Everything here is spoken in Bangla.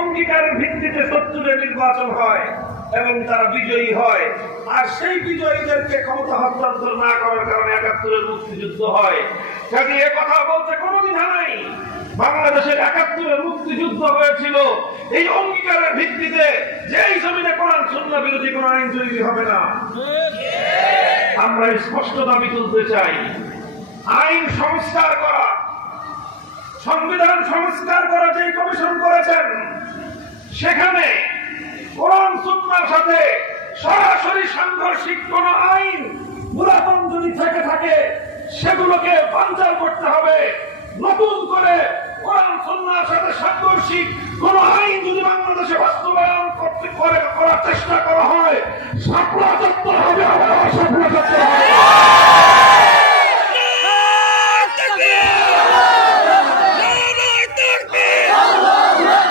অঙ্গীকারের ভিত্তিতে 70 নির্বাচন হয় এবং তারা বিজয়ী হয়, আর সেই বিজয়ীদেরকে ক্ষমতা হস্তান্তর না করার কারণে 71-এর মুক্তিযুদ্ধ হয়। কাজে এ কথা বলতে কোনো দ্বিধা নাই। বাংলাদেশের 71-এর মুক্তিযুদ্ধ হয়েছিল এই অঙ্গীকারের ভিত্তিতে যে এই জমিনে কোরআন সুন্নাহ বিরোধী কোন আইন তৈরি হবে না। আমরা স্পষ্ট দাবি তুলতে চাই, আইন সংস্কার করা, সংবিধান সংস্কার করা যে কমিশন করেছেন, সেখানে কোরআন সুন্নাহর সাথে সরাসরি সাংঘর্ষিক কোন আইন পুরাতন যদি থেকে থাকে সেগুলোকে বানচাল করতে হবে। নতুন করে কোরআন সুন্নাহর সাথে সাংঘর্ষিক কোন আইন যদি বাংলাদেশে বাস্তবায়ন করার চেষ্টা করা হয়, সাফল্য হবে।